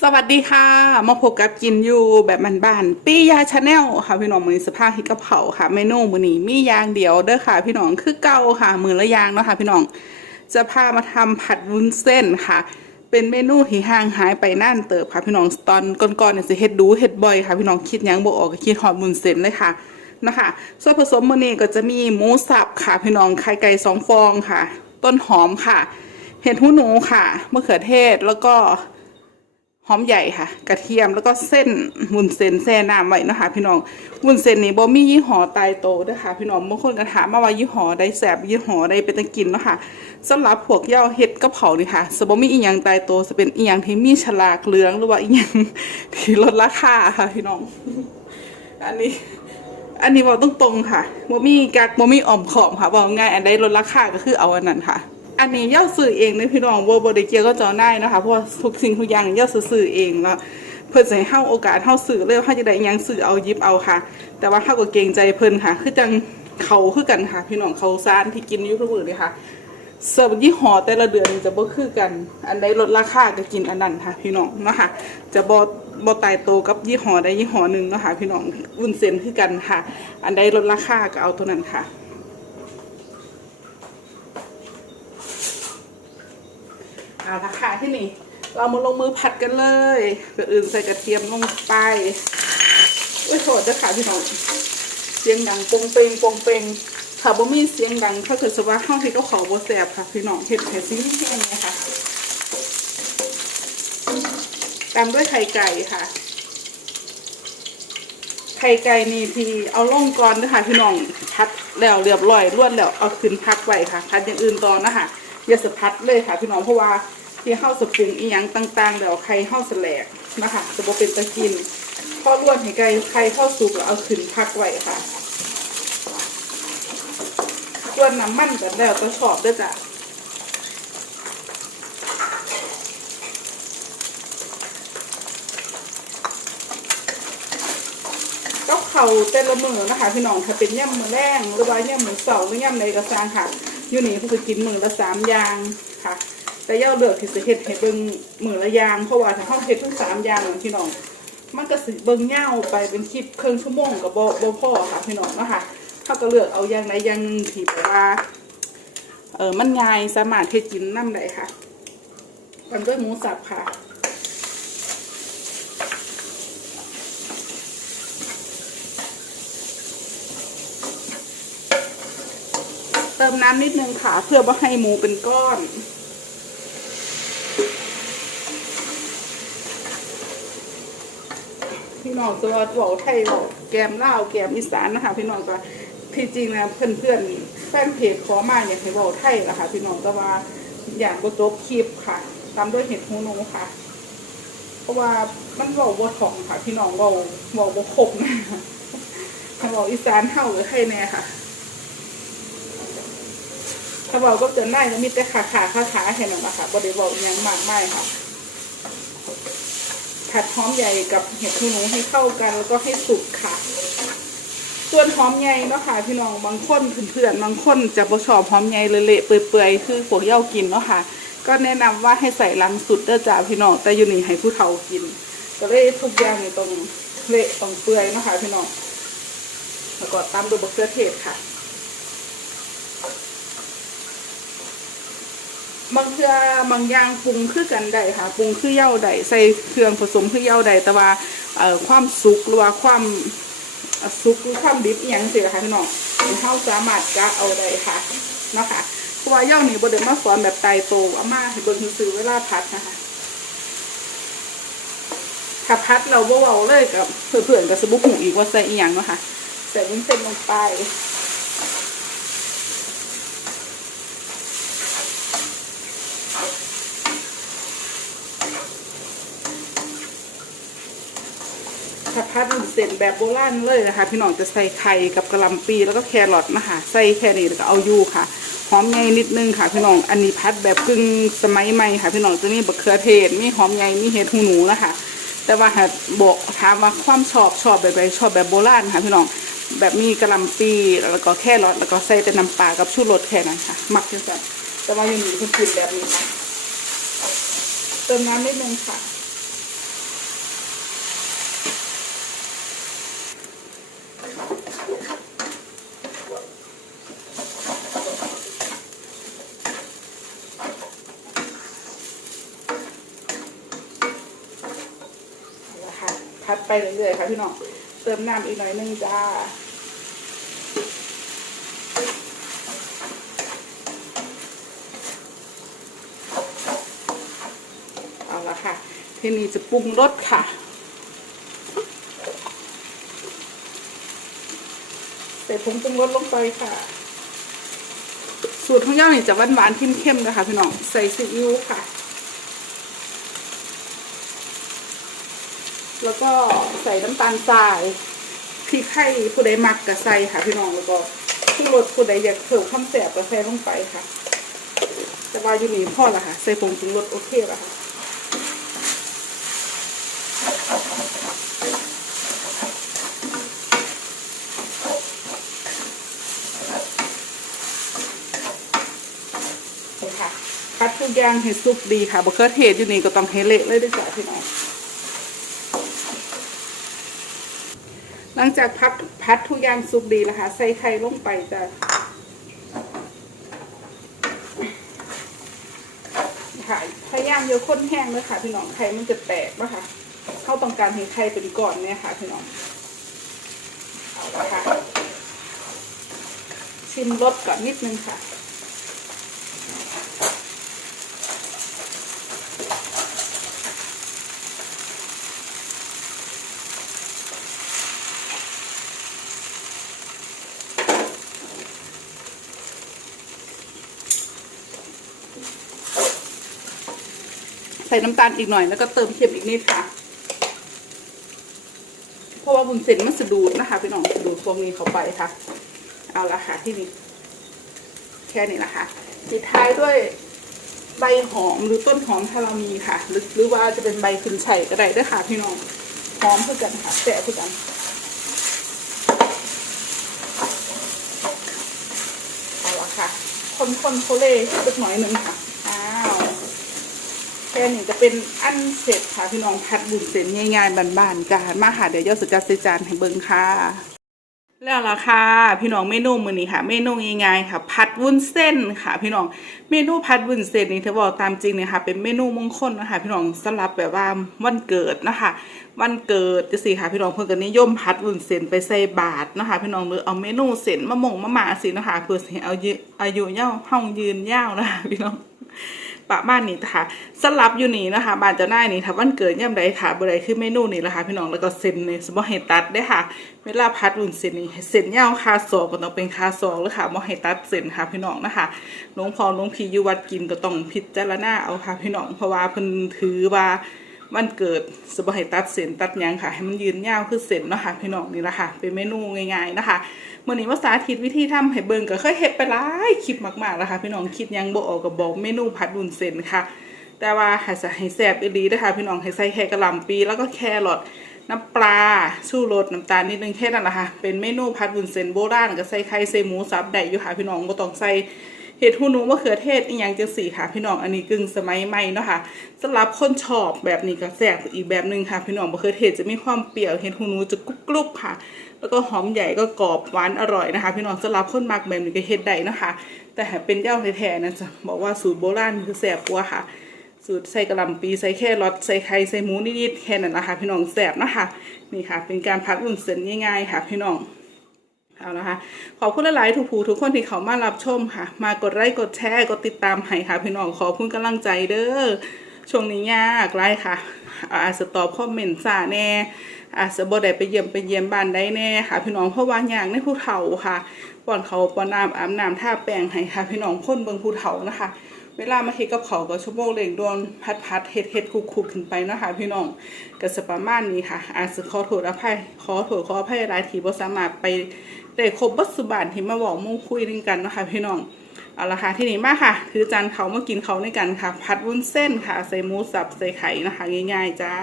สวัสดีค่ะ มาพบกับกินอยู่แบบบ้านๆปี้ยาชาแนลค่ะพี่น้องมือนี้สภาพฮิกะเพราค่ะเมนูมือนี้มียางเดียวเด้อค่ะ พี่น้องคือเก่าค่ะ มือละยางเนาะค่ะ พี่น้องจะพามาทำผัดวุ้นเส้นค่ะ เป็นเมนูที่ห่างหายไปนั่นเติบค่ะพี่น้องตอนก่อนๆเนี่ยสิเฮ็ดดูเฮ็ดบ่อยค่ะ พี่น้องคิดยังบ่ออกก็คิดฮอดวุ้นเส้นเลยค่ะนะคะส่วนผสมมือนี้ก็จะมีหมูสับค่ะ พี่น้องไข่ไก่สองฟองค่ะ ต้นหอมค่ะ เห็ดหูหนูค่ะมะเขือเทศแล้วก็ หอมใหญ่ค่ะ กระเทียมแล้วก็เส้นวุ้นเส้นแซ่น้ำไว้นะคะพี่น้องวุ้นเส้นนี่บ่มียี่ห้อตายโตเด้วยค่ะพี่น้องบางคนก็ถามมาว่ายี่ห้อใดแสบยี่ห้อใดเป็นตะกินเนาะค่ะสำหรับพวกเย่าเห็ดกระเพรานี่ค่ะสบ่มีอีหยังตายโตจะเป็นอีหยังที่มีฉลากเหลืองหรือว่าอีหยังที่ลดราคาค่ะพี่น้อง อันนี้อันนี้บอกตรงๆค่ะบ่มีกักบ่มีอ่อมขอมค่ะบอกง่ายอันใดลดราคาก็คือเอาอันนั้นค่ะ อันนี้ย่าซื้อเองนะพี่น้องบ่บ่ได้เกี่ยวกับเจ้านายนะคะ เพราะว่าทุกสิ่งทุกอย่างย่าซื้อเองแล้วเพิ่นจะให้เฮาโอกาสเฮาซื้อเลยเฮาจะได้ยังซื้อเอายิบเอาค่ะ แต่ว่าเฮาก็เกรงใจเพิ่นค่ะ คือจังเขาคือกันค่ะ พี่น้องเขาซานที่กินอยู่ทุกมื้อนี่ค่ะเสิร์ฟยี่ห้อแต่ละเดือนจะบ่คือกัน อันใดลดราคาก็กินอันนั้นค่ะ พี่น้องเนาะค่ะ จะบ่บ่ตายโตกับยี่ห้อใดยี่ห้อหนึ่งเนาะค่ะ พี่น้องวุ้นเส้นคือกันค่ะ อันใดลดราคาก็เอาตัวนั้นค่ะ เอาละคะที่นี่ เรามาลงมือผัดกันเลยก่ออื่นใส่กระเทียมลงไปอุ้ยโทษเด้อค่ะพี่น้องเสียงดังปงเปงปงเปงถ้าบ่มีเสียงดังถ้าเกิดสว่าห้องที่ก็ขอบ่แสบค่ะพี่น้องเห็ดเห็ดซิ้งแห้งเลยค่ะตามด้วยไข่ไก่ค่ะ ไข่ไก่นี่ที่เอาล่งก่อนนะคะพี่น้องพัดแล้วเรียบร้อยรวดแล้วเอาขึ้นพักไว้ค่ะพัดอย่างอื่นต่อนะคะอย่าสะพัดเลยค่ะพี่น้องเพราะว่า ที่เข้าสปรุงอีหยังต่างๆเดี๋ยวไข่เข้าสแลกนะคะจะบ่เป็นตะกินพอรวนให้ไก่ไข่เข้าสุกแล้วเอาขึ้นพักไว้ค่ะส่วนน้ำมันกันแล้วจะชอบด้วยจ้ะก็เขาแต่ละมือนะคะพี่น้องถ้าเป็นย่ำมือแรงหรือว่าย่ำมือเสาร์หรือย่ำในกระซางค่ะ อยู่นี่เพื่อกินมือละสามอย่างค่ะ แต่ย่าเลือกที่จะเฮ็ดให้เบิ่งมือละยางเพราะว่าถ้าเขาเฮ็ดทั้งสามยางนั่นพี่น้องมันก็สิเบิ่งเงาไปเป็นคลิปเครึ่งชั่วโมงกับบ่บ่พอค่ะพี่น้องเนาะค่ะเขาก็เลือกเอายางใดอย่างหนึ่งที่แบบว่าเออมันง่ายสามารถเฮ็ดกินน้ำได้ค่ะมันด้วยหมูสับค่ะเติมน้ำนิดนึงค่ะ เพื่อว่าให้หมูเป็นก้อน พี่น้องตัวบอกไทยแกมเล่าแกมอีสานนะคะ พี่น้องก็ที่จริงนะเพื่อนเพื่อนๆแฟนเพจขอมาอยากให้บอกไทยนะคะพี่น้องแต่ว่าอยากบ่จบคลิปค่ะตามด้วยเห็ดหูหนูค่ะ เพราะว่ามันบอกบ่ถ่องค่ะ พี่น้องบอกบอกบ่ครบนะถ้าบอกอีสานเฮาหรือไทยแน่ค่ะถ้าบอกก็จะได้มีแต่ขาขาขาขาแค่นั้นนะคะบริบอกยังมากไม่ค่ะ ผัดหอมใหญ่กับเห็ดหูหนูให้เข้ากันแล้วก็ให้สุกค่ะ ส่วนหอมใหญ่เนาะค่ะพี่น้องบางคนเพื่อนๆบางคนจะบ่ชอบหอมใหญ่เละๆเปื่อยๆคือพวกเย้ากินเนาะค่ะ ก็แนะนำว่าให้ใส่ลังสุดเด้อจ้าพี่น้องแต่อยู่นี่ให้ผู้เฒ่ากิน ก็เลยทุกอย่างนี่ตรงเละตรงเปื่อยเนาะค่ะพี่น้องแล้วก็ตามด้วยบะเขือเทศค่ะ บางเทือบางอย่างปรุงคือกันได้ค่ะปรุงคือเย้าได้ใส่เครื่องผสมคือเย้าได้แต่ว่าเอ่อความสุกหรือว่าความสุกหรือความดิบอหย่างสิค่ะพี่น้องเฮาสามารถกะเอาได้ค่ะเนาะค่ะเพราะว่าเหย้านี่บ่ได้มมาสอนแบบไตโตอามาเบิ่งซื่อเวลาพัดนะคะถ้าพัดเราเว้าเลยกับเพื่อนๆก็สิบ่ฮู้อีกว่าใส่อีหยังเนาะค่ะใส่วุ้นเส้นลงไป ถ้าพัดวุ้น เส้นแบบโบราณเลยนะคะ พี่น้องจะใส่ไข่กับกระลำปีแล้วก็แครอทนะคะใส่แค่นี้แล้วก็เอาอยู่ค่ะหอมใหญ่นิดนึงค่ะ พี่น้องอันนี้พัดแบบกึ่งสมัยใหม่ค่ะ พี่น้องจะมีบะเขือเทศมีหอมใหญ่มีเห็ดหูหนูนะคะ แต่ว่าหากบอกถามว่าความชอบชอบแบบใดชอบแบบโบราณค่ะ พี่น้องแบบมีกระลำปีแล้วก็แครอทแล้วก็ใส่แต่น้ำปลากับชูรสแค่นั้นค่ะหมักเฉยๆแต่ว่ายังมีคุณกินแบบนี้ค่ะเติมน้ำนิดนึงค่ะัดไปเรื่อยๆค่ะพี่น้องเติมน้ำอีกหน่อยนึงจ้าเอาละค่ะทีนี้จะปรุงรสค่ะใส่ผงปรุงรสลงไปค่ะ สูตรของย่านี่จะหวานหวานๆเข้มๆนะคะพี่น้องใส่ซีอิ๊วค่ะ แล้วก็ใส่น้ำตาลทรายพริกไข่ผู้ใดมักกับใส่ค่ะพี่น้องแล้วก็ผู้รสผู้ใดอยากเพิ่มความแสบก็ใส่ลงไปค่ะ แต่ว่าอยู่นี่พ่อละค่ะ ใส่ผงปรุงรสโอเคละค่ะนะคะคัดทุกอย่างให้สุกดีค่ะบะเขือเทศอยู่นี่ก็ต้องให้เละเลยด้วยจ้ะพี่น้อง หลังจากพัดพัดทุกอย่างสุกดีแล้วค่ะ ใส่ไข่ลงไปจ้ะค่ะพยายามเยอะข้นแห้งเลยค่ะ พี่น้องไข่มันจะแตกนะคะเข้าต้องการให้ไข่เป็นก้อนเนี่ยค่ะ พี่น้องเอาละค่ะชิมรสก่อนนิดนึงค่ะ ใส่น้ำตาลอีกหน่อย แล้วก็เติมเค็มอีกนิดค่ะ เพราะว่าบุญเส้นมันสะดูดนะคะพี่น้องสะดูดพวกนี้เข้าไปค่ะ เอาละค่ะที่นี่แค่นี้นะคะปิดท้ายด้วยใบหอมหรือต้นหอมถ้าเรามีค่ะ หรือหรือว่าจะเป็นใบขึ้นไฉก็ได้เด้วยค่ะพี่น้องหอมเพื่อกันค่ะแสบเพื่อกันเอาละค่ะ คนๆโคเล่สักหน่อยหนึ่งค่ะ แค่นี้จะเป็นอันเสร็จค่ะพี่น้องพัดบุญเส้นง่ายๆบานๆกันมาค่ะเดี๋ยวย่าสุจัดใส่จานให้เบิ่งค่ะ แล้วล่ะค่ะ พี่น้องเมนูมือนี้ค่ะ เมนูง่ายๆค่ะ พัดวุ้นเส้นค่ะ พี่น้องเมนูพัดวุ้นเส้นนี่ถ้าบอกตามจริงเนี่ยค่ะเป็นเมนูมงคลนะคะพี่น้องสำหรับแบบว่าวันเกิดนะคะ วันเกิดจะสิค่ะพี่น้องเพิ่อนก็นิยมพัดวุ้นเส้นไปใส่บาตรนะคะ พี่น้องหรือเอาเมนูเส้นมะม่วงมะหมาสินะคะเพื่อสิเอายือายุยาวเฮายืนยาวนะคะพี่น้อง ปะบ้านนี่ค่ะสลับอยู่นี่นะคะบ้านเจ้านายนี่ถ้าวันเกิดย่ำใดค่ะบ่ไรขึ้นเมนูนี่แหละค่ะพี่น้องแล้วก็เส้นนี่สมบ่ให้ตัดได้ค่ะ เวลาพัดวุ่นเส้นนี่เส้นยาวคาสองก็ต้องเป็นคาสองเลยค่ะบ่ให้ตัดเส้นค่ะพี่น้องนะคะหลวงพ่อหลวงพี่อยู่วัดกินก็ต้องพิจารณาเอาค่ะพี่น้องเพราะว่าเพิ่นถือว่า วันเกิดสบ่ให้ตัดเส้นตัดยังค่ะ ให้มันยืนยาวคือเส้นเนาะค่ะพี่น้องนี่แหละค่ะ เป็นเมนูง่ายๆนะคะเมื่อนี้ว่าสาธิตวิธีทำให้เบิ่งก็เคยเฮ็ดไปหลายคลิปมากๆแล้วค่ะพี่น้องคิดยังบ่ออกก็บอกเมนูผัดบุญเส้นค่ะ แต่ว่าให้ใส่ให้แซ่บอีหลีเด้อค่ะพี่น้องให้ใส่แค่กระหล่ำปีแล้วก็แครอทน้ำปลาชูรสน้ำตาลนิดนึงแค่นั้นแหละค่ะเป็นเมนูผัดบุญเส้นโบราณก็ใส่ไข่ใส่หมูสับได้อยู่ค่ะพี่น้องบ่ต้องใส่ เห็ดหูหนูมะเขือเทศอีหยังจังสี่ค่ะ พี่น้องอันนี้กึ่งสมัยใหม่เนาะค่ะสำหรับคนชอบแบบนี้ก็แซ่บอีกแบบหนึ่งค่ะ พี่น้องมะเขือเทศจะมีความเปรี้ยวเห็ดหูหนูจะกรุบๆค่ะ แล้วก็หอมใหญ่ก็กรอบหวานอร่อยนะคะ พี่น้องสำหรับคนมักแบบนี้ก็เฮ็ดได้นะคะแต่เป็นเจ้าแท้ๆนะจะบอกว่าสูตรโบราณคือแซ่บกว่าค่ะสูตรใส่กระลำปีใส่แค่รสใส่ไข่ใส่หมูนิดๆแค่นั้นนะคะ พี่น้องแซ่บนะคะนี่ค่ะ เป็นการพัดอุ่นเส้นง่ายๆค่ะ พี่น้อง เอานะคะขอบคุณหลายๆทุกผู้ทุกคนที่เขามารับชมค่ะ มากดไลค์กดแชร์กดติดตามให้ค่ะ พี่น้องขอบคุณกำลังใจเด้อช่วงนี้ยากไล่ค่ะ อาจจะตอบคอมเมนต์ซาแน่อาจจะบ่ได้ไปเยี่ยมไปเยี่ยมบ้านได้แน่ค่ะ พี่น้องเพราะว่าอย่างในผู้เฒ่าค่ะป้อนเขาป้อนน้ำอาบน้ำท่าแปรงให้ค่ะ พี่น้องพ่นเบิงผู้เฒ่านะคะ เวลามาเฮ็ดกับเขาก็ชั่วโมงเร่งด่วนพัดพัดเฮ็ดเฮ็ดคุกคุกขึ้นไปนะคะพี่น้องก็สประมาณนี้ค่ะ อาจจะขอโทษอภัยขอโทษขออภัยหลายที่บ่สามารถไปได้ครบบัสุบานที่มาบอกมุ่งคุยกันนะคะพี่น้องเอาละค่ะที่นี่มาค่ะ ถือจานเขามากินเขาด้วยกันค่ะผัดวุ้นเส้นค่ะ ใส่หมูสับใส่ไข่นะคะ ง่ายๆจ้า